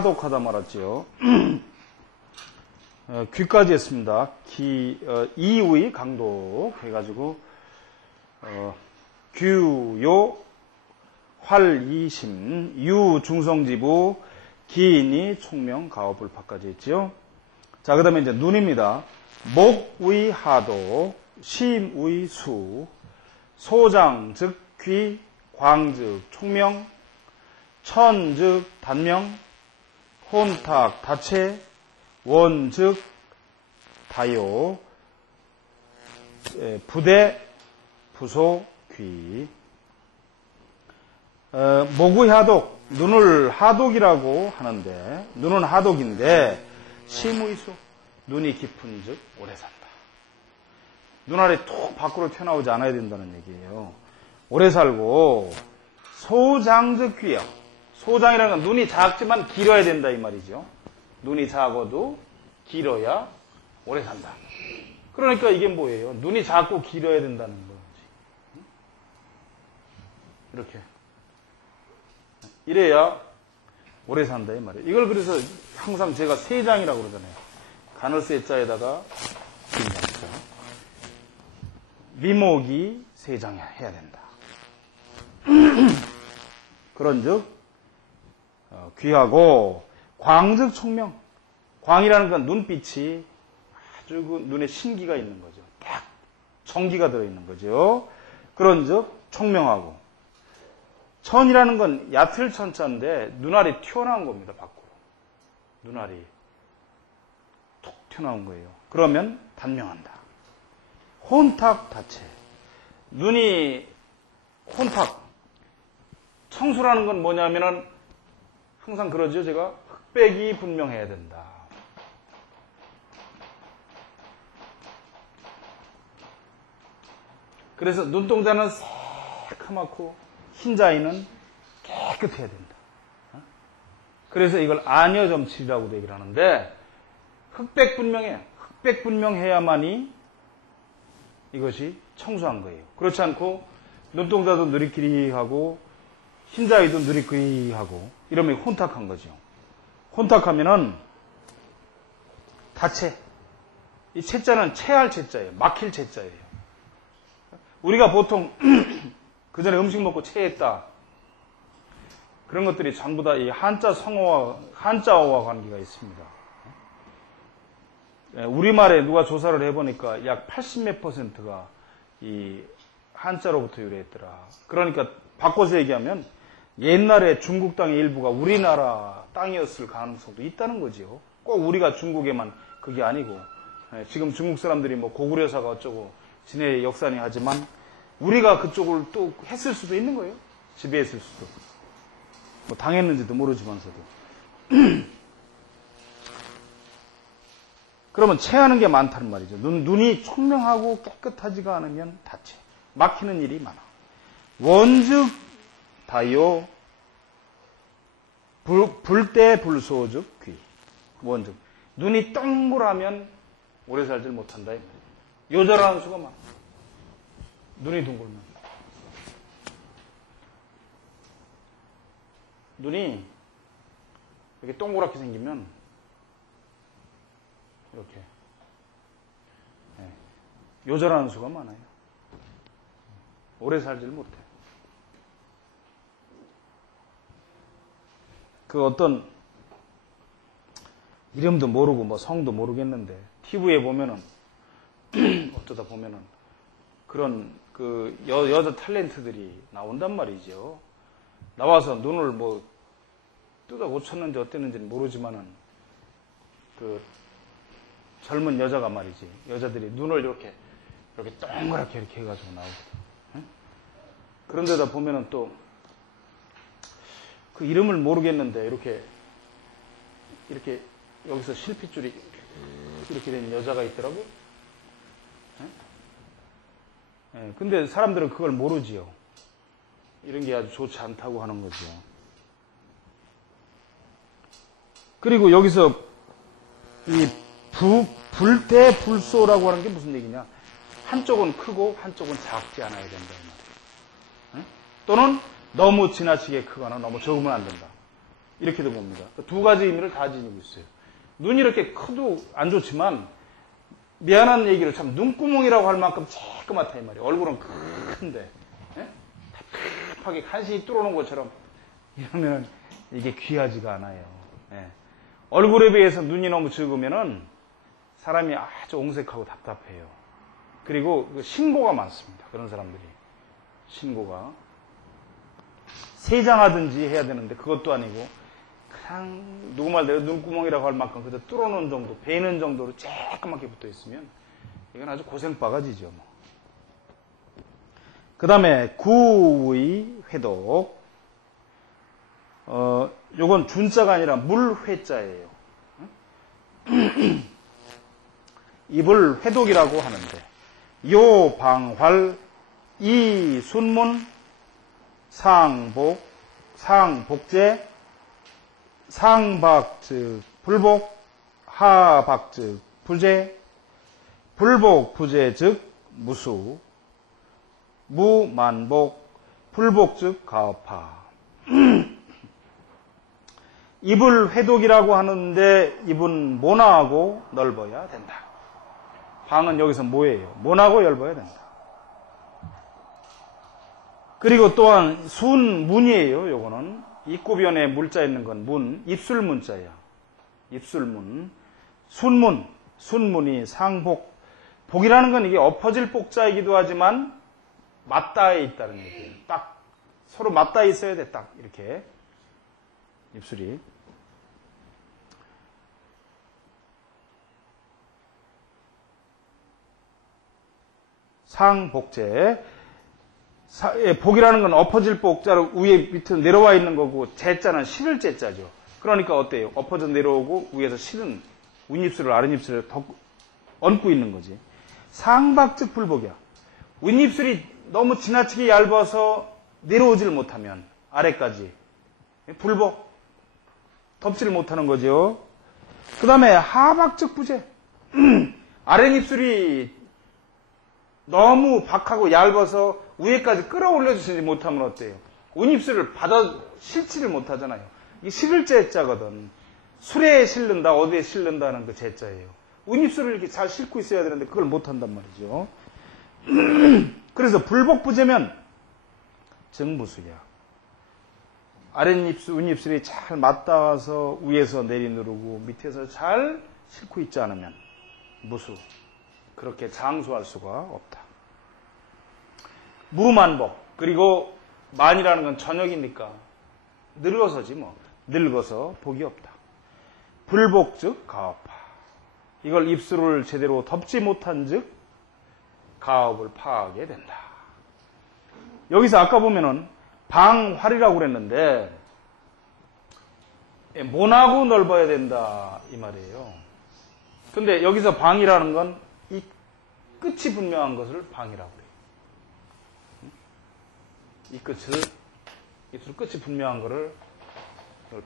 하독하다 말았지요. 귀까지 했습니다. 이의 강독 해가지고 규요 활이심 유 중성지부 기인이 총명 가오불파까지 했지요. 자, 그 다음에 이제 눈입니다. 목의 하독, 심의 수, 소장 즉 귀, 광 즉 총명, 천 즉 단명, 혼탁 다체, 원 즉 다요, 부대 부소 귀. 목의 하독, 눈을 하독이라고 하는데, 눈은 하독인데 심의 수, 눈이 깊은 즉 오래 산다. 눈알이 툭 밖으로 튀어나오지 않아야 된다는 얘기예요. 오래 살고 소장 즉 귀요. 소장이라는 건 눈이 작지만 길어야 된다 이 말이죠. 눈이 작아도 길어야 오래 산다. 그러니까 이게 뭐예요? 눈이 작고 길어야 된다는 거지. 이렇게. 이래야 오래 산다 이 말이에요. 이걸 그래서 항상 제가 세장이라고 그러잖아요. 가늘 세자에다가 긴장자. 미목이 세장해야 된다. 그런즉 귀하고 광즉 총명. 광이라는 건 눈빛이 아주 그 눈에 신기가 있는 거죠. 딱 정기가 들어있는 거죠. 그런즉 총명하고. 천이라는 건 얕을 천자인데 눈알이 튀어나온 겁니다. 밖으로. 눈알이 툭 튀어나온 거예요. 그러면 단명한다. 혼탁 다체. 눈이 혼탁. 청수라는 건 뭐냐면은 항상 그러죠. 제가 흑백이 분명해야 된다. 그래서 눈동자는 새카맣고 흰자위는 깨끗해야 된다. 그래서 이걸 아녀점칠이라고도 얘기를 하는데 흑백 분명해야만이 이것이 청수한 거예요. 그렇지 않고 눈동자도 느리끼리하고 흰자위도 느리끼리하고 이러면 혼탁한 거죠. 혼탁하면은 다체. 이 채자는 체할 채자예요. 막힐 채자예요. 우리가 보통 그 전에 음식 먹고 체했다. 그런 것들이 전부 다 이 한자 성어와 한자어와 관계가 있습니다. 우리말에 누가 조사를 해보니까 약 80몇 %가 이 한자로부터 유래했더라. 그러니까 바꿔서 얘기하면 옛날에 중국 땅의 일부가 우리나라 땅이었을 가능성도 있다는 거지요. 꼭 우리가 중국에만 그게 아니고 지금 중국 사람들이 뭐 고구려사가 어쩌고 지네 역사니 하지만 우리가 그쪽을 또 했을 수도 있는 거예요. 지배했을 수도. 뭐 당했는지도 모르지만서도. 그러면 체하는 게 많다는 말이죠. 눈이 총명하고 깨끗하지가 않으면 다체. 막히는 일이 많아. 원즉 다요. 불때 불소즉 귀. 원즉. 눈이 동그라면 오래 살질 못한다. 요절하는 수가 많아. 눈이 둥글면. 눈이 이렇게 동그랗게 생기면 이렇게 요절하는 수가 많아요. 오래 살질 못해. 그 어떤 이름도 모르고 뭐 성도 모르겠는데 TV에 보면은 어쩌다 보면은 그런 그 여자 탤런트들이 나온단 말이죠. 나와서 눈을 뭐 뜯어 고쳤는지 어땠는지는 모르지만은 그 젊은 여자가 말이지. 여자들이 눈을 이렇게 동그랗게 이렇게 해가지고 나오거든. 응? 그런데다 보면은 또 그 이름을 모르겠는데 이렇게 여기서 실핏줄이 이렇게 된 여자가 있더라고. 예, 근데 사람들은 그걸 모르지요. 이런 게 아주 좋지 않다고 하는 거죠. 그리고 여기서 이 불대불소라고 하는 게 무슨 얘기냐? 한쪽은 크고 한쪽은 작지 않아야 된다. 이 말이에요. 또는 너무 지나치게 크거나 너무 적으면 안 된다. 이렇게도 봅니다. 두 가지 의미를 다 지니고 있어요. 눈이 이렇게 커도 안 좋지만 미안한 얘기로 참 눈구멍이라고 할 만큼 쬐끄맣다 이 말이에요. 얼굴은 큰데 답답하게 간신히 뚫어놓은 것처럼 이러면 이게 귀하지가 않아요. 예. 얼굴에 비해서 눈이 너무 적으면은 사람이 아주 옹색하고 답답해요. 그리고 신고가 많습니다. 그런 사람들이 신고가 세장하든지 해야 되는데 그것도 아니고 그냥 누구 말대로 눈구멍이라고 할 만큼 그저 뚫어놓은 정도, 베는 정도로 쬐끄맣게 붙어 있으면 이건 아주 고생바가지죠. 뭐. 그 다음에 구의 회독. 요건 준자가 아니라 물회자예요. 입을 회독이라고 하는데 요 방활 이 순문 상복 상복제 상박 즉 불복 하박 즉 부제 불복 부제 즉 무수 무만복 불복 즉 가업하. 입을 회독이라고 하는데 입은 모나하고 넓어야 된다. 방은 여기서 뭐예요? 모나고 넓어야 된다. 그리고 또한 순문이에요. 요거는 입구변에 물자 있는 건 문, 입술문자야. 입술문. 순문, 순문이 상복. 복이라는 건 이게 엎어질 복자이기도 하지만 맞닿아 있다는 얘기예요. 딱 서로 맞닿아 있어야 돼. 딱 이렇게 입술이. 상복제. 복이라는 건 엎어질 복자로 위에 밑으로 내려와 있는 거고 제자는 실을 제자죠. 그러니까 어때요? 엎어져 내려오고 위에서 실은 윗입술을 아랫입술을 얹고 있는 거지. 상박즉 불복이야. 윗입술이 너무 지나치게 얇아서 내려오질 못하면 아래까지 불복 덮지를 못하는 거죠. 그 다음에 하박즉 부재. 아랫입술이 너무 박하고 얇아서 위에까지 끌어올려주지 못하면 어때요? 윗입술을 받아 실지를 못하잖아요. 이게 실을 제자거든. 술에 실른다, 어디에 실른다는 그 제자예요. 윗입술을 이렇게 잘 싣고 있어야 되는데 그걸 못한단 말이죠. 그래서 불복부재면 정무수야. 아랫입술, 윗입술이 잘 맞닿아서 위에서 내리누르고 밑에서 잘 싣고 있지 않으면 무수. 그렇게 장수할 수가 없다. 무만복. 그리고 만이라는 건 저녁이니까 늙어서지 뭐. 늙어서 복이 없다. 불복 즉 가업하. 이걸 입술을 제대로 덮지 못한 즉 가업을 파하게 된다. 여기서 아까 보면은 방활이라고 그랬는데 모나고 넓어야 된다 이 말이에요. 근데 여기서 방이라는 건 이 끝이 분명한 것을 방이라고 그래요. 이 끝을 입술 끝이 분명한 것을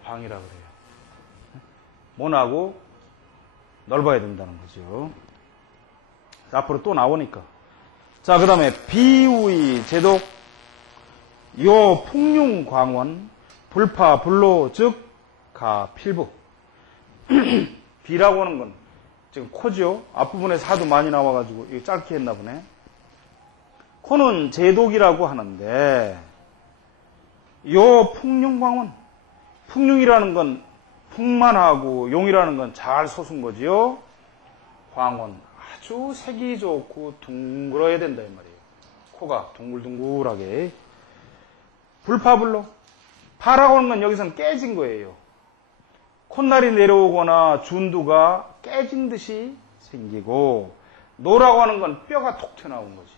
방이라고 그래요. 모나고 넓어야 된다는 거죠. 앞으로 또 나오니까. 자, 그 다음에 비우의 제독 요 풍융광원 불파 불로 즉 가 필부. 비라고 하는 건 지금 코죠. 앞부분에 사도 많이 나와가지고 이거 짧게 했나 보네. 코는 제독이라고 하는데 요 풍융광원. 풍융이라는 건 풍만하고 용이라는 건 잘 솟은 거지요. 광원. 아주 색이 좋고 둥글어야 된다 이 말이에요. 코가 둥글둥글하게. 불파불로. 파라고 하는 건 여기서는 깨진 거예요. 콧날이 내려오거나 준두가 깨진 듯이 생기고, 노라고 하는 건 뼈가 톡 튀어나온 거지.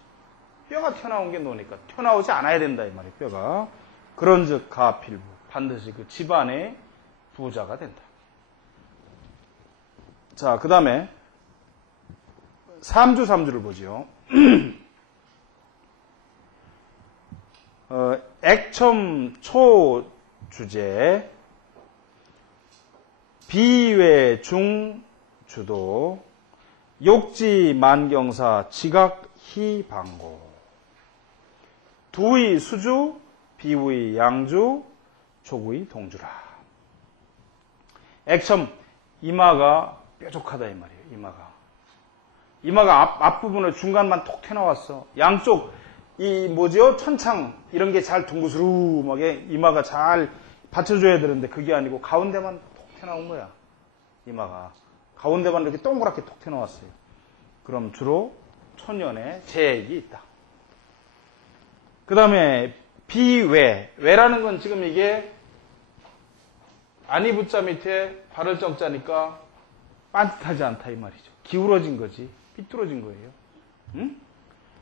뼈가 튀어나온 게 노니까 튀어나오지 않아야 된다 이 말이에요. 뼈가. 그런즉 가필부. 반드시 그 집안의 부자가 된다. 자, 그 다음에 삼주를 보죠. 액첨 초주제 비외 중주도 욕지 만경사 지각 희방고 두의 수주 비의 양주 조구의 동주라. 액첨, 이마가 뾰족하다 이 말이에요. 이마가 앞부분을 중간만 톡 튀어나왔어. 양쪽 이 뭐죠? 천창 이런 게 잘 둥그스름하게 이마가 잘 받쳐줘야 되는데 그게 아니고 가운데만 톡 튀어나온 거야. 이마가 가운데만 이렇게 동그랗게 톡 튀어나왔어요. 그럼 주로 초년에 재액이 있다. 그 다음에 비외, 외라는 건 지금 이게 안이부자 밑에 발을 정자니까 반듯하지 않다 이 말이죠. 기울어진 거지. 삐뚤어진 거예요. 응?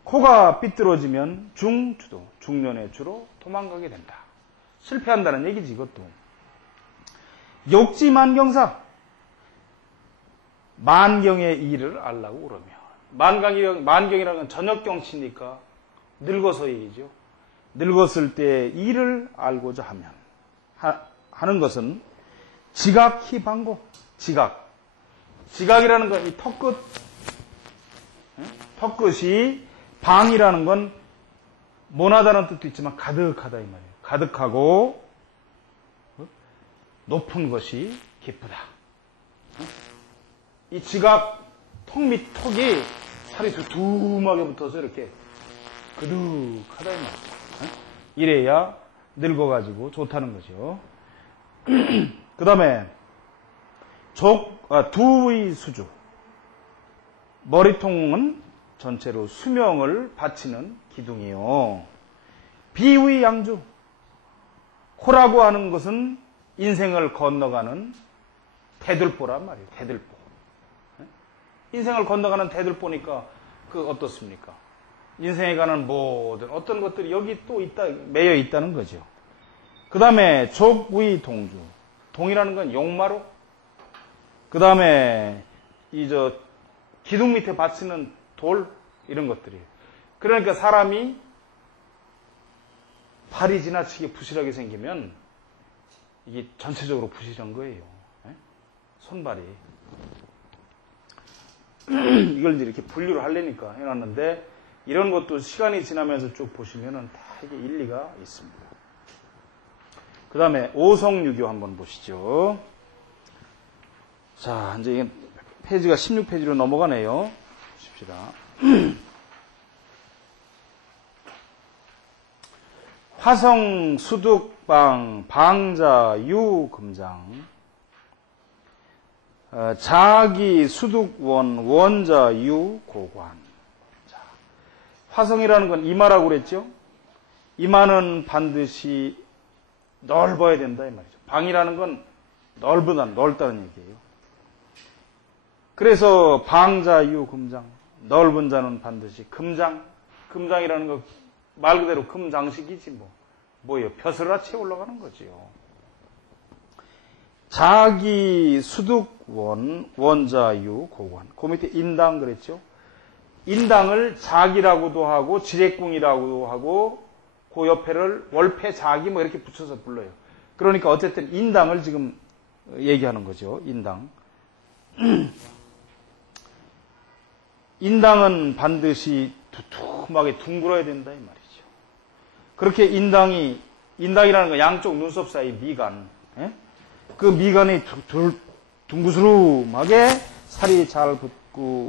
코가 삐뚤어지면 중주도, 중년에 주로 도망가게 된다. 실패한다는 얘기지 이것도. 욕지만경사, 만경의 일을 알라고 그러면 만경이라는 건 저녁경치니까 늙어서 얘기죠. 늙었을 때 일을 알고자 하면 하는 것은 지각희방고. 지각이라는 건 이 턱끝이 방이라는 건 모나다는 뜻도 있지만 가득하다 이 말이에요. 가득하고 높은 것이 기쁘다. 이 지각 턱 밑 턱이 살이 두툼하게 붙어서 이렇게 그득하다 이 말이에요. 이래야 늙어가지고 좋다는 거죠. 그 다음에 두의 수주. 머리통은 전체로 수명을 바치는 기둥이요. 비의 양주. 코라고 하는 것은 인생을 건너가는 대들보란 말이에요. 대들보. 인생을 건너가는 대들보니까 어떻습니까? 인생에 관한 모든 어떤 것들이 여기 또 있다, 매여 있다는 거죠. 그 다음에 족의 동주. 동이라는 건 용마루. 그 다음에 기둥 밑에 받치는 돌, 이런 것들이에요. 그러니까 사람이 발이 지나치게 부실하게 생기면 이게 전체적으로 부실한 거예요. 손발이. 이걸 이제 이렇게 분류를 하려니까 해놨는데 이런 것도 시간이 지나면서 쭉 보시면은 다 이게 일리가 있습니다. 그 다음에 오성유교 한번 보시죠. 자, 이제 이게 페이지가 16페이지로 넘어가네요. 보십시다. 화성, 수득방, 방자, 유, 금장. 자기, 수득원, 원자, 유, 고관. 자, 화성이라는 건 이마라고 그랬죠? 이마는 반드시 넓어야 된다 이 말이죠. 방이라는 건 넓다는 얘기예요. 그래서 방자, 유, 금장. 넓은 자는 반드시 금장이라는 거 말 그대로 금장식이지 뭐예요? 벼슬아치에 올라가는 거지요. 자기, 수득원, 원자유, 고관. 그 밑에 인당 그랬죠? 인당을 자기라고도 하고 지례궁이라고도 하고 그 옆에를 월패자기 이렇게 붙여서 불러요. 그러니까 어쨌든 인당을 지금 얘기하는 거죠. 인당. 인당은 반드시 두툼하게 둥글어야 된다 이 말이죠. 그렇게 인당이라는 건 양쪽 눈썹 사이 미간. 그 미간이 둥그스름하게 살이 잘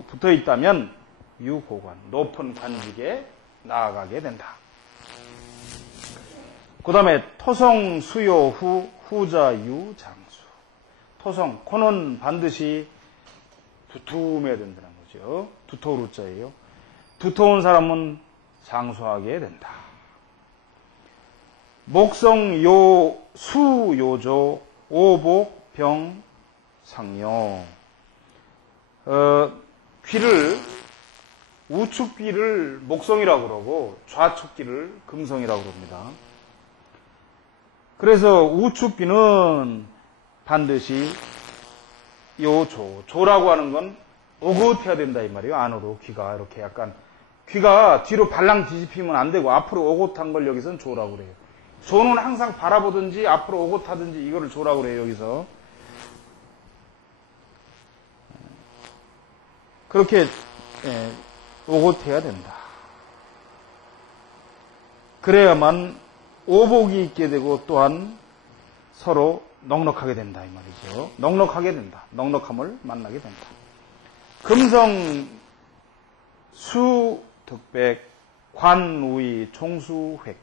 붙어 있다면 유고관, 높은 관직에 나아가게 된다. 그 다음에 토성, 수요, 후자, 유, 장수. 토성, 코는 반드시 두툼해야 된다는 거죠. 두터울 자예요. 두터운 사람은 장수하게 된다. 목성, 수, 요조, 오복, 병, 상요. 우측 귀를 목성이라고 그러고 좌측 귀를 금성이라고 그럽니다. 그래서 우측 귀는 반드시 조라고 하는 건 오긋해야 된다 이 말이에요. 안으로 귀가 이렇게 약간 귀가 뒤로 발랑 뒤집히면 안 되고 앞으로 오긋한 걸 여기서는 조라고 그래요. 조는 항상 바라보든지 앞으로 오긋하든지 이거를 조라고 그래요. 여기서 그렇게 오긋해야 된다. 그래야만 오복이 있게 되고 또한 서로 넉넉하게 된다 이 말이죠. 넉넉하게 된다. 넉넉함을 만나게 된다. 금성 수득백 관우의 총수획.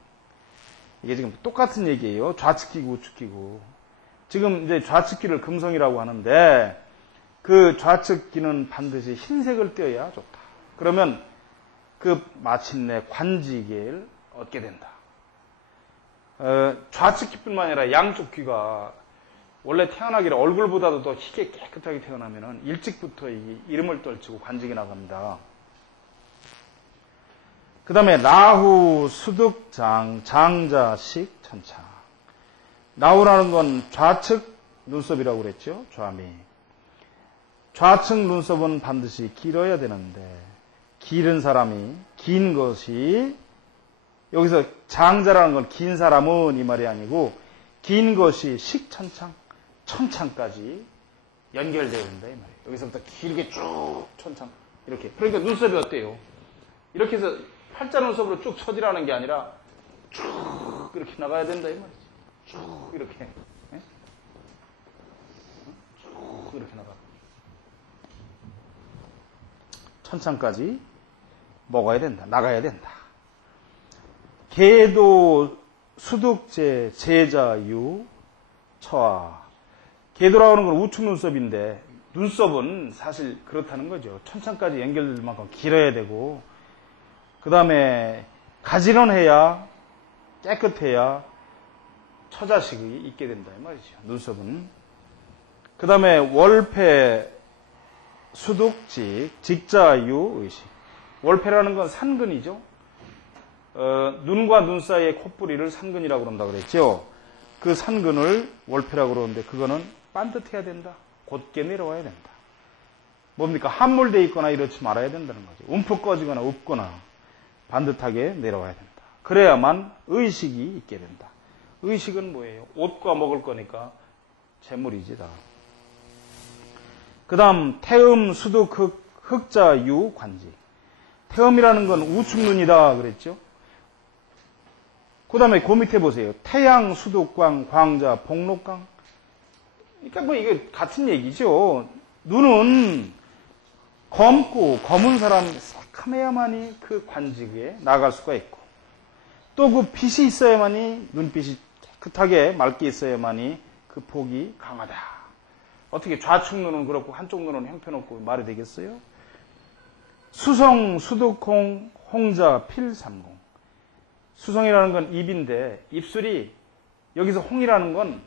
이게 지금 똑같은 얘기예요. 좌측기고 우측기고. 지금 이제 좌측기를 금성이라고 하는데 그 좌측기는 반드시 흰색을 띄어야 좋다. 그러면 그 마침내 관지계를 얻게 된다. 좌측귀뿐만 아니라 양쪽 귀가 원래 태어나기를 얼굴보다도 더 희게 깨끗하게 태어나면은 일찍부터 이름을 떨치고 관직이 나갑니다. 그 다음에 라후, 수득장, 장자식, 천창. 라후라는 건 좌측 눈썹이라고 그랬죠. 좌미. 좌측 눈썹은 반드시 길어야 되는데 길은 사람이 긴 것이 여기서 장자라는 건 긴 사람은 이 말이 아니고 긴 것이 식천창, 천창까지 연결되어야 된다 이 말이에요. 여기서부터 길게 쭉 천창 이렇게. 그러니까 눈썹이 어때요? 이렇게 해서 팔자 눈썹으로 쭉 처지라는 게 아니라 쭉 이렇게 나가야 된다 이 말이죠. 쭉 이렇게. 네? 쭉 이렇게 나가. 천창까지 먹어야 된다. 나가야 된다. 계도 수득제 제자유 처아. 계도라고 하는 건 우측 눈썹인데 눈썹은 사실 그렇다는 거죠. 천창까지 연결될 만큼 길어야 되고 그 다음에 가지런해야 깨끗해야 처자식이 있게 된다 이 말이죠. 눈썹은. 그 다음에 월패 수득직 직자유 의식. 월패라는 건 산근이죠. 눈과 눈 사이의 콧부리를 산근이라고 그런다 그랬죠. 그 산근을 월패라고 그러는데 그거는 반듯해야 된다. 곧게 내려와야 된다. 뭡니까? 함몰되어 있거나 이렇지 말아야 된다는 거죠. 움푹 꺼지거나 없거나 반듯하게 내려와야 된다. 그래야만 의식이 있게 된다. 의식은 뭐예요? 옷과 먹을 거니까 재물이지 다. 그 다음 태음 수득 흑자유 관지. 태음이라는 건 우측 눈이다 그랬죠. 그 다음에 그 밑에 보세요. 태양 수득광 광자 복록광. 그러니까 뭐 이게 같은 얘기죠. 눈은 검고 검은 사람 새카매야만이 그 관직에 나갈 수가 있고 또 그 빛이 있어야만이 눈빛이 깨끗하게 맑게 있어야만이 그 폭이 강하다. 어떻게 좌측 눈은 그렇고 한쪽 눈은 형편없고 말이 되겠어요? 수성, 수득홍, 홍자, 필삼공. 수성이라는 건 입인데 입술이 여기서 홍이라는 건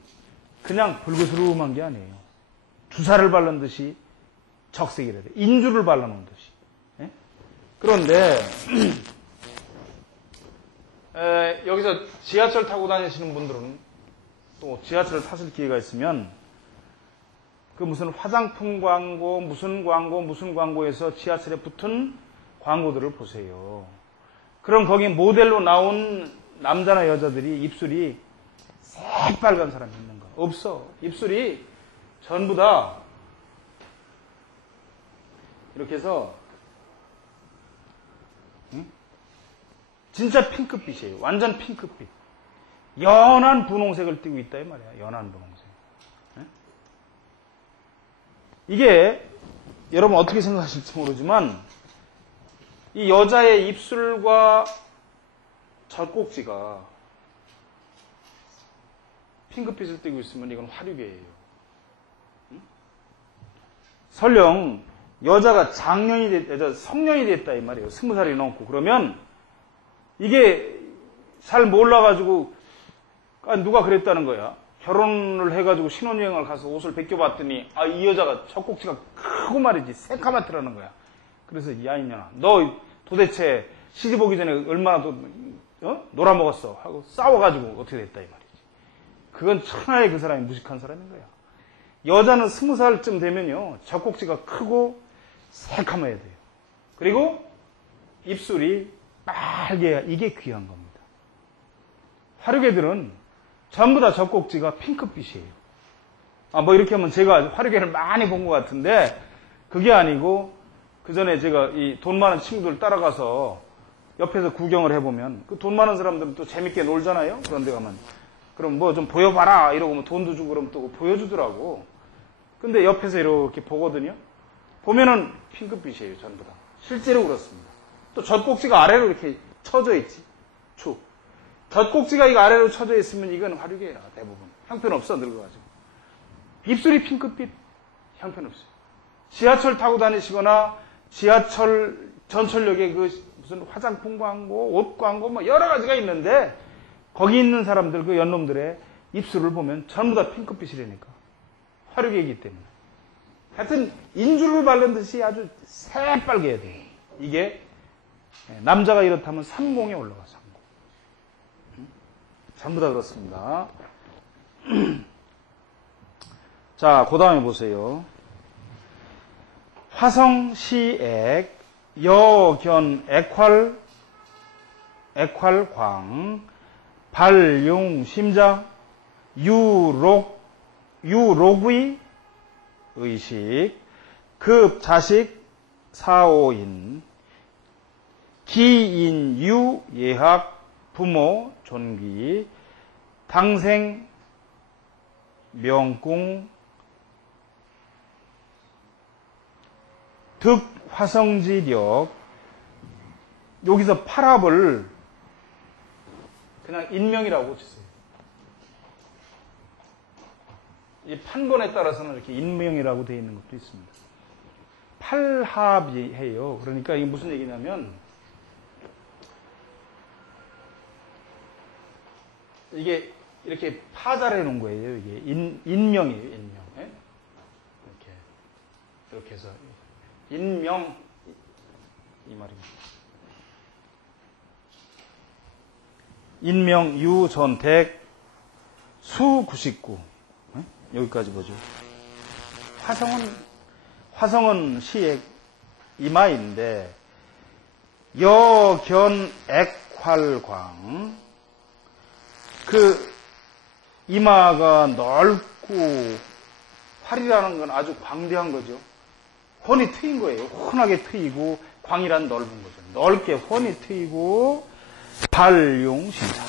그냥 불그스름한 게 아니에요. 주사를 바른 듯이 적색이라 돼. 인주를 발라놓은 듯이. 예? 그런데 여기서 지하철 타고 다니시는 분들은 또 지하철을 타실 기회가 있으면 그 무슨 화장품 광고, 무슨 광고에서 지하철에 붙은 광고들을 보세요. 그럼 거기 모델로 나온 남자나 여자들이 입술이 새빨간 사람이 있는 거 없어. 입술이 전부 다 이렇게 해서 진짜 핑크빛이에요. 완전 핑크빛. 연한 분홍색을 띠고 있다 이 말이야. 연한 분홍색. 이게 여러분 어떻게 생각하실지 모르지만 이 여자의 입술과 젖꼭지가 핑크빛을 띠고 있으면 이건 화류계예요. 설령 여자가 성년이 됐다 이 말이에요. 20살이 넘고 그러면 이게 잘 몰라가지고 누가 그랬다는 거야. 결혼을 해가지고 신혼여행을 가서 옷을 벗겨봤더니 이 여자가 젖꼭지가 크고 말이지 새카맣더라는 거야. 그래서 야 이년아 너 도대체 시집 오기 전에 얼마나 놀아먹었어 하고 싸워가지고 어떻게 됐다 이 말이지. 그건 천하의 그 사람이 무식한 사람인 거야. 여자는 20살쯤 되면요 젖꼭지가 크고 새카매야 돼요. 그리고 입술이 빨개야 이게 귀한 겁니다. 화류계들은 전부 다 젖꼭지가 핑크빛이에요. 뭐 이렇게 하면 제가 화류계를 많이 본 것 같은데 그게 아니고 그 전에 제가 이 돈 많은 친구들 따라가서 옆에서 구경을 해보면 그 돈 많은 사람들은 또 재밌게 놀잖아요. 그런 데 가면 그럼 뭐 좀 보여봐라 이러고 뭐 돈도 주고 그러면 또 보여주더라고. 근데 옆에서 이렇게 보거든요. 보면은 핑크빛이에요, 전부 다. 실제로 그렇습니다. 또 젖꼭지가 아래로 이렇게 쳐져 있지. 축. 젖꼭지가 이거 아래로 쳐져 있으면 이건 화류계야, 대부분. 형편없어, 늙어가지고. 입술이 핑크빛, 형편없어요. 지하철 타고 다니시거나 지하철 전철역에 그 무슨 화장품 광고, 옷 광고 뭐 여러 가지가 있는데 거기 있는 사람들, 그 연놈들의 입술을 보면 전부 다 핑크빛이라니까. 화류계이기 때문에. 하여튼 인주를 바른 듯이 아주 새빨개야 돼요. 이게 남자가 이렇다면 30에 올라가, 30. 전부 다 그렇습니다. 자, 그 다음에 보세요. 화성시액, 여견, 액활광, 발용, 심자, 유록의 의식, 급, 자식, 사오인, 기인, 유, 예학, 부모, 존귀, 당생, 명궁, 득, 화성지력. 여기서 팔합을 그냥 인명이라고 쳤어요. 이 판본에 따라서는 이렇게 인명이라고 되어 있는 것도 있습니다. 팔합이에요. 그러니까 이게 무슨 얘기냐면 이게 이렇게 파자를 해놓은 거예요. 이게 인명이에요. 인명. 이렇게 해서 인명 이 말입니다. 인명, 유, 전택, 수 99. 여기까지 보죠. 화성은 시액 이마인데 여, 견, 액, 활광. 그 이마가 넓고 활이라는 건 아주 광대한 거죠. 훤히 트인 거예요. 훤하게 트이고 광이란 넓은 거죠. 넓게 훤히 트이고 발용, 심사.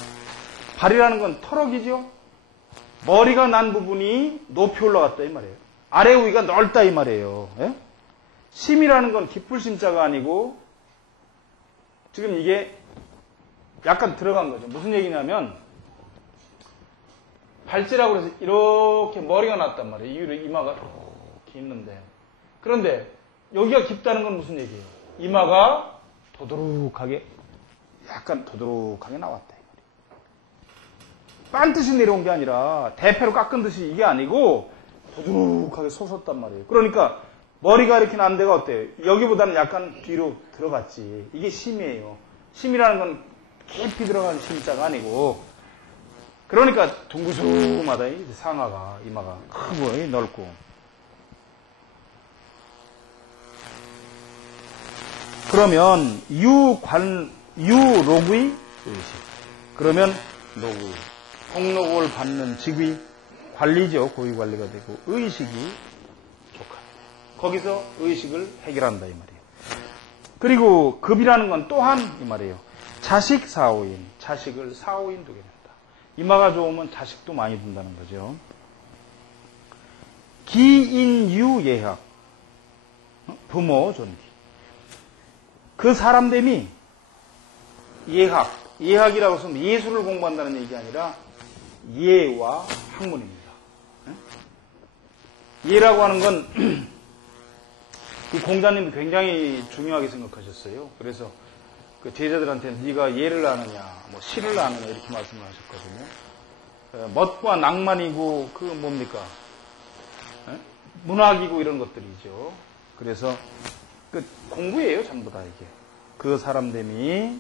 발이라는 건 터럭이죠. 머리가 난 부분이 높이 올라갔다 이 말이에요. 아래 위가 넓다 이 말이에요. 예? 심이라는 건 기쁠 심자가 아니고 지금 이게 약간 들어간 거죠. 무슨 얘기냐면 발지라고 해서 이렇게 머리가 났단 말이에요. 이마가 이렇게 있는데 그런데 여기가 깊다는 건 무슨 얘기예요? 이마가 도드룩하게 약간 도드룩하게 나왔다 이 말이에요. 빤듯이 내려온 게 아니라 대패로 깎은 듯이 이게 아니고 도드룩하게 솟았단 말이에요. 그러니까 머리가 이렇게 난 데가 어때요? 여기보다는 약간 뒤로 들어갔지. 이게 심이에요. 심이라는 건 깊이 들어간 심자가 아니고 그러니까 둥구스름하다 상하가 이마가 크고 넓고 그러면 유록의 의식 그러면 녹의 폭록을 받는 직위 관리죠. 고위 관리가 되고 의식이 족합니다. 거기서 의식을 해결한다 이 말이에요. 그리고 급이라는 건 또한 이 말이에요. 자식 사오인 자식을 사오인 두게 된다. 이마가 좋으면 자식도 많이 둔다는 거죠. 기인유 예학 부모 존귀 그 사람됨이 예학이라고 해서 예술을 공부한다는 얘기가 아니라 예와 학문입니다. 예라고 하는 건 이 공자님이 굉장히 중요하게 생각하셨어요. 그래서 그 제자들한테 네가 예를 아느냐, 뭐 시를 아느냐 이렇게 말씀을 하셨거든요. 멋과 낭만이고 그 뭡니까? 문학이고 이런 것들이죠. 그래서 그 공부예요, 전부 다 이게. 그 사람됨이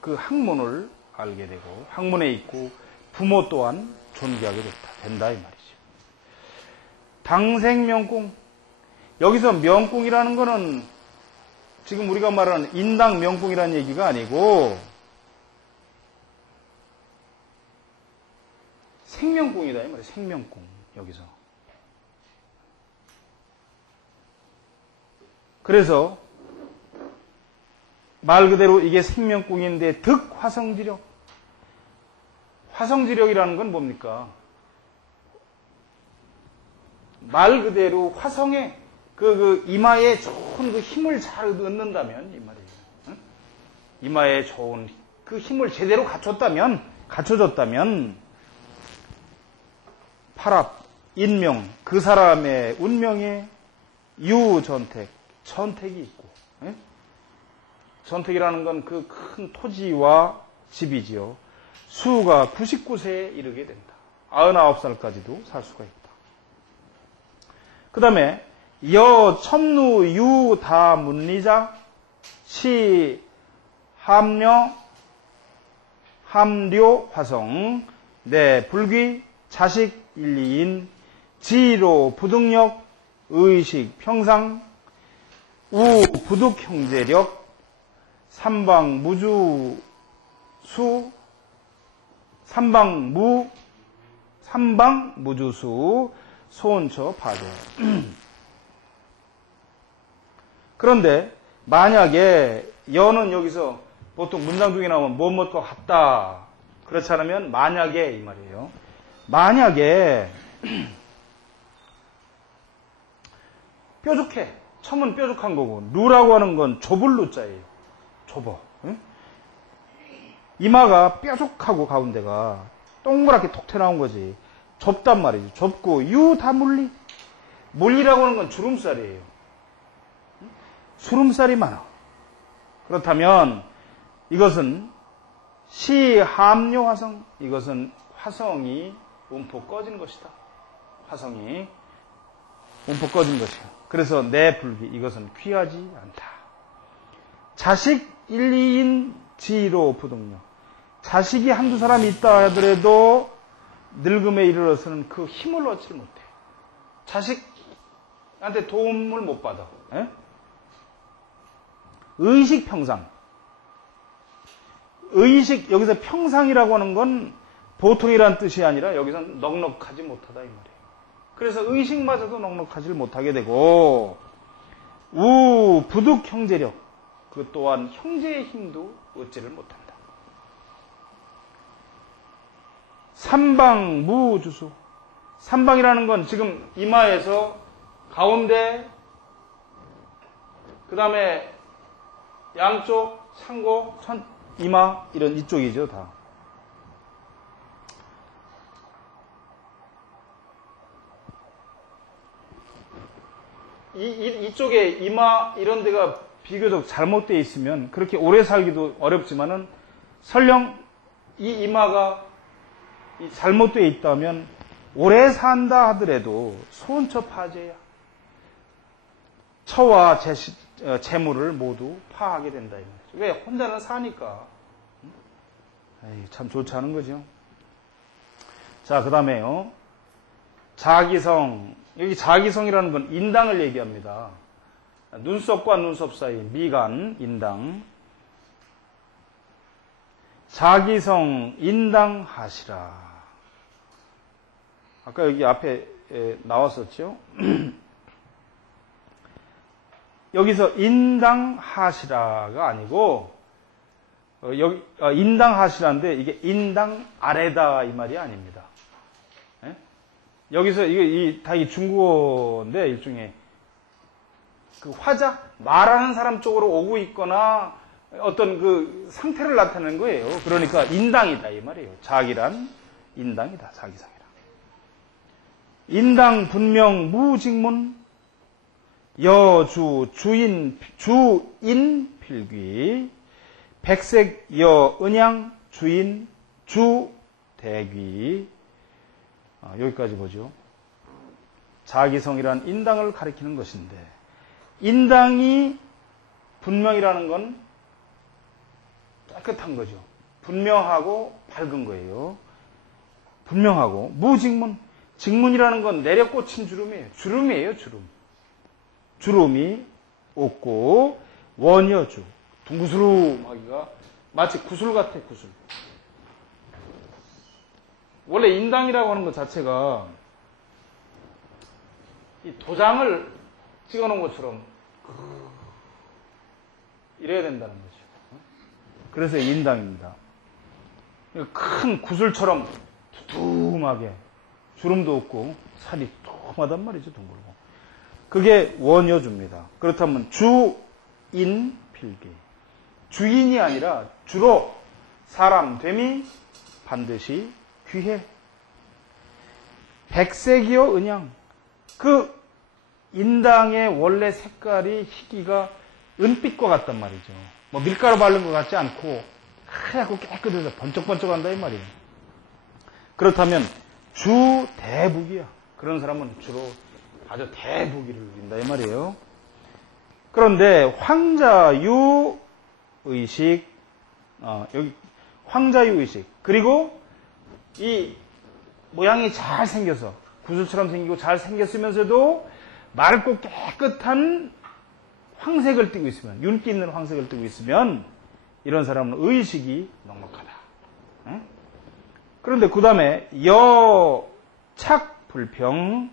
그 학문을 알게 되고 학문에 있고 부모 또한 존귀하게 된다 이 말이죠. 당생명궁 여기서 명궁이라는 거는 지금 우리가 말하는 인당 명궁이라는 얘기가 아니고 생명궁이다 이 말이에요. 생명궁 여기서. 그래서 말 그대로 이게 생명궁인데 득화성지력 화성지력이라는 건 뭡니까? 말 그대로 화성에 그 이마에 좋은 그 힘을 잘 얻는다면 이 말이에요. 응? 이마에 좋은 그 힘을 제대로 갖춰줬다면 파랍, 인명, 그 사람의 운명에 유전택, 전택이 있고, 예? 전택이라는 건 그 큰 토지와 집이지요. 수가 99세에 이르게 된다. 99살까지도 살 수가 있다. 그 다음에 여 첨루 유 다 문리자 시 함려 함료 화성 내 불귀 자식 일리인 지로 부득력 의식 평상 우 부득 형제력 삼방 무주수 삼방 무주수 소원처 파괴. 그런데 만약에 여는 여기서 보통 문장 중에 나오면 무엇과 같다. 그렇지 않으면 만약에 이 말이에요. 만약에 뾰족해. 첨은 뾰족한 거고 루라고 하는 건 좁을 루자예요. 좁어. 응? 이마가 뾰족하고 가운데가 동그랗게 톡 튀어나온 거지. 좁단 말이죠. 좁고 유 다 물리. 물리라고 하는 건 주름살이에요. 주름살이 많아. 그렇다면 이것은 시함료 화성. 이것은 화성이 움푹 꺼진 것이다. 화성이 움푹 꺼진 것이야. 그래서 내 불기. 이것은 귀하지 않다. 자식 1, 2인 지로 부동력. 자식이 한두 사람이 있다 하더라도 늙음에 이르러서는 그 힘을 얻지 못해. 자식한테 도움을 못 받아. 에? 의식 평상. 의식, 여기서 평상이라고 하는 건 보통이란 뜻이 아니라 여기서는 넉넉하지 못하다 이 말이에요. 그래서 의식마저도 넉넉하지 못하게 되고 우 부득 형제력. 그 또한 형제의 힘도 얻지를 못한다. 삼방 무주수. 삼방이라는 건 지금 이마에서 가운데 그 다음에 양쪽 상고 이마 이런 이쪽이죠 다. 이쪽에 이마 이런 데가 비교적 잘못되어 있으면 그렇게 오래 살기도 어렵지만은 설령 이 이마가 잘못되어 있다면 오래 산다 하더라도 소원처 파제야. 처와 재물을 모두 파하게 된다. 왜? 혼자는 사니까. 참 좋지 않은 거죠. 자, 그 다음에요. 자기성. 여기 자기성이라는 건 인당을 얘기합니다. 눈썹과 눈썹 사이, 미간, 인당. 자기성, 인당하시라. 아까 여기 앞에 나왔었죠? 여기서 인당하시라가 아니고, 여기, 인당하시라인데 이게 인당 아래다 이 말이 아닙니다. 예? 여기서 이게 다 이 중국어인데 일종의 그 화자, 말하는 사람 쪽으로 오고 있거나 어떤 그 상태를 나타내는 거예요. 그러니까 인당이다 이 말이에요. 자기란 인당이다. 자기상이라. 인당 분명 무직문 여주 주인 필귀 백색 여 은양 주인 주 대귀. 여기까지 보죠. 자기성이란 인당을 가리키는 것인데 인당이 분명이라는 건 깨끗한 거죠. 분명하고 밝은 거예요. 분명하고 무직문. 직문이라는 건 내려 꽂힌 주름이에요. 주름이에요. 주름. 주름이 없고 원여주. 둥구스름하기가 마치 구슬 같아. 구슬. 원래 인당이라고 하는 것 자체가 이 도장을 찍어놓은 것처럼 이래야 된다는 거죠. 그래서 인당입니다. 큰 구슬처럼 두툼하게 주름도 없고 살이 뚱하단 말이죠. 둥글고. 그게 원효주입니다. 그렇다면 주인필기. 주인이 아니라 주로 사람 됨이 반드시 귀해. 백색이요 은양. 그 인당의 원래 색깔이 희기가 은빛과 같단 말이죠. 뭐 밀가루 바른 것 같지 않고 하얗고 깨끗해서 번쩍번쩍한다 이 말이에요. 그렇다면 주대북이야. 그런 사람은 주로 아주 대북이를 누린다 이 말이에요. 그런데 황자유 의식, 여기 황자유 의식, 그리고 이 모양이 잘 생겨서 구슬처럼 생기고 잘 생겼으면서도 맑고 깨끗한 황색을 띠고 있으면, 윤기 있는 황색을 띠고 있으면 이런 사람은 의식이 넉넉하다. 그런데 그 다음에 여착불평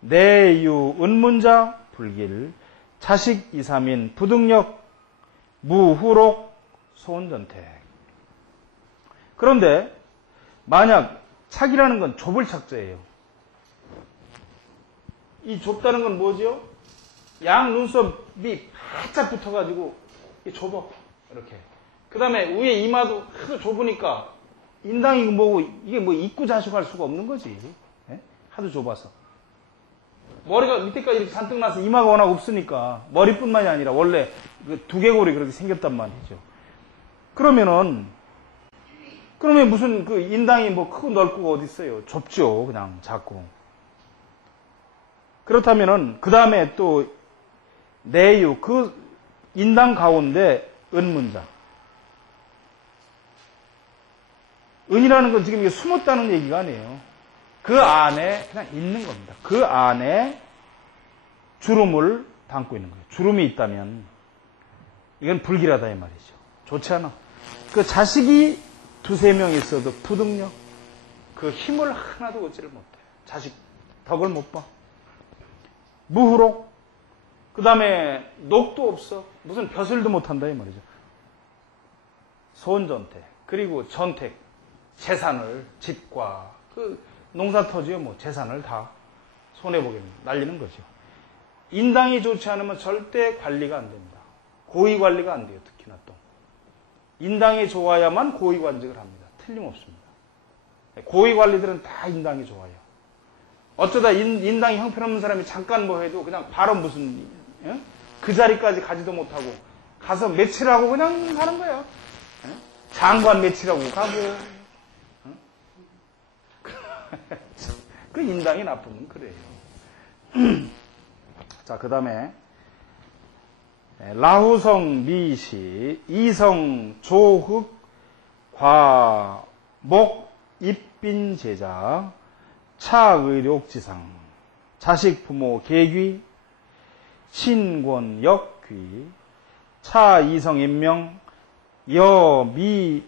내유 은문자 불길 자식 이삼인 부득력 무후록 소원전택. 그런데 만약 착이라는 건 좁을 착자예요. 이 좁다는 건 뭐죠? 양 눈썹이 바짝 붙어가지고 좁아. 이렇게. 그 다음에 위에 이마도 하도 좁으니까 인당이 뭐고 이게 뭐 입고 자식할 수가 없는 거지. 예? 하도 좁아서. 머리가 밑에까지 이렇게 잔뜩 나서 이마가 워낙 없으니까 머리뿐만이 아니라 원래 두개골이 그렇게 생겼단 말이죠. 그러면 무슨 그 인당이 뭐 크고 넓고 어디 있어요? 좁죠. 그냥 작고. 그렇다면은 그 다음에 또 내유 그 인당 가운데 은문자. 은이라는 건 지금 이게 숨었다는 얘기가 아니에요. 그 안에 그냥 있는 겁니다. 그 안에 주름을 담고 있는 거예요. 주름이 있다면 이건 불길하다 이 말이죠. 좋지 않아. 그 자식이 두세 명 있어도 부득력 그 힘을 하나도 얻지를 못해. 자식 덕을 못 봐. 무후록 그 다음에 녹도 없어. 무슨 벼슬도 못한다 이 말이죠. 소원전택 그리고 전택 재산을 집과 그 농사터지요 뭐 재산을 다 손해보게 날리는 거죠. 인당이 좋지 않으면 절대 관리가 안 됩니다. 고위 관리가 안 돼요. 특히나 또 인당이 좋아야만 고위 관직을 합니다. 틀림없습니다. 고위 관리들은 다 인당이 좋아요. 어쩌다 인당이 형편없는 사람이 잠깐 뭐 해도 그냥 바로 무슨 그 자리까지 가지도 못하고 가서 며칠하고 그냥 가는 거예요. 장관 며칠하고 가고 그 인당이 나쁘면 그래요. 자, 그 다음에 라후성 미시 이성 조흑 과목 입빈 제자 차의욕지상 자식 부모 계귀 신권 역귀 차이성 인명 여미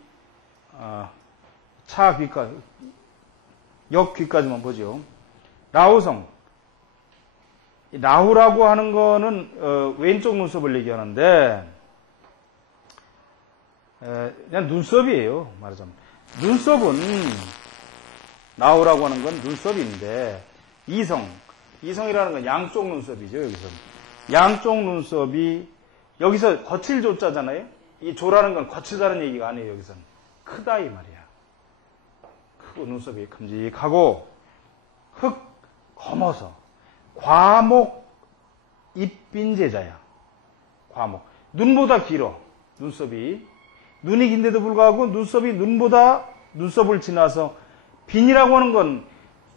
차귀까지 역귀까지만 보죠. 라후성 라후라고 하는 거는 왼쪽 눈썹을 얘기하는데 그냥 눈썹이에요. 말하자면 눈썹은 라후라고 하는 건 눈썹인데 이성이라는 건 양쪽 눈썹이죠. 여기서 양쪽 눈썹이 여기서 거칠 조자잖아요. 이 조라는 건 거칠다는 얘기가 아니에요. 여기서는 크다 이 말이야. 크고 눈썹이 큼직하고 흑 검어서 과목 입빈 제자야. 과목 눈보다 길어. 눈썹이 눈이 긴데도 불구하고 눈썹이 눈썹을 지나서 빈이라고 하는 건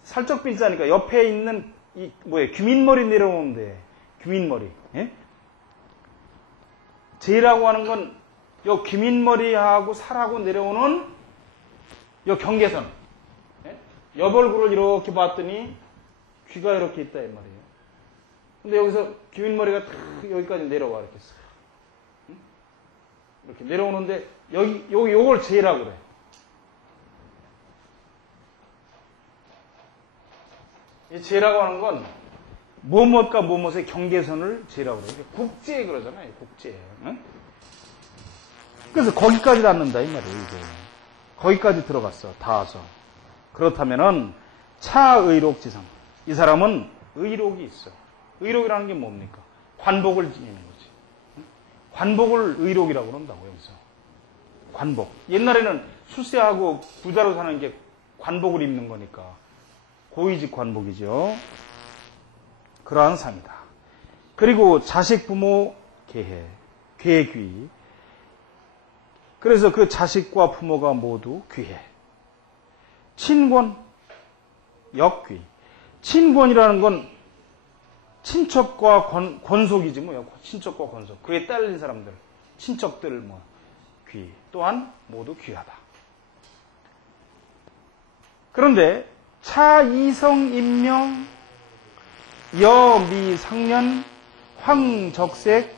살적 빈자니까 옆에 있는 이 규민머리 내려오는데 규민머리. 예? 제라고 하는 건 요 규민머리하고 살하고 내려오는 요 경계선. 예? 옆얼굴을 이렇게 봤더니 귀가 이렇게 있다 이 말이에요. 근데 여기서 규민머리가 탁 여기까지 내려와 이렇게 싹. 이렇게 내려오는데 요걸 제라고 그래. 이 제라고 하는 건 무엇과 무엇의 경계선을 제라고 그래요. 국제 그러잖아요. 국제. 응? 그래서 거기까지 닿는다 이 말이에요. 이게. 거기까지 들어갔어. 닿아서. 그렇다면은 차의록지상. 이 사람은 의록이 있어. 의록이라는 게 뭡니까? 관복을 지니는 거지. 관복을 의록이라고 그런다고 여기서. 관복. 옛날에는 출세하고 부자로 사는 게 관복을 입는 거니까 고위직 관복이죠. 그러한 상이다. 그리고 자식, 부모, 계해, 괴귀. 그래서 그 자식과 부모가 모두 귀해. 친권, 역귀. 친권이라는 건 친척과 권속이지 뭐야. 친척과 권속. 그에 딸린 사람들, 친척들 뭐 귀. 또한 모두 귀하다. 그런데 차이성 임명 여미상년 황적색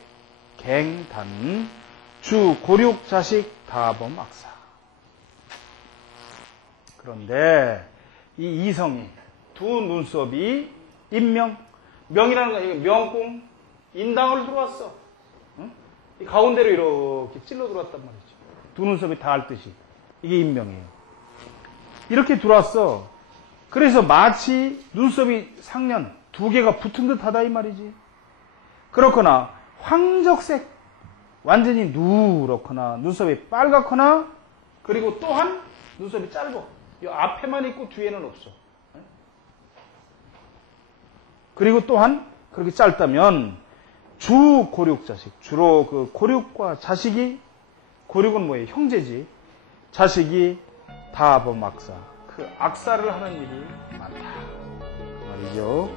갱단 주 고륙 자식 다범 악사. 그런데 이 이성이 두 눈썹이 임명 명이라는 건 명궁 인당을 들어왔어. 응? 이 가운데로 이렇게 찔러 들어왔단 말이죠. 두 눈썹이 닿을 듯이 이게 임명이에요. 이렇게 들어왔어. 그래서 마치 눈썹이 상년 두 개가 붙은 듯하다 이 말이지. 그렇거나 황적색 완전히 누렇거나 눈썹이 빨갛거나 그리고 또한 눈썹이 짧아. 이 앞에만 있고 뒤에는 없어. 그리고 또한 그렇게 짧다면 주 고륙 자식 주로 그 고륙과 자식이 고륙은 뭐예요? 형제지. 자식이 다범 악사 그 악사를 하는 일이 많다 말이죠.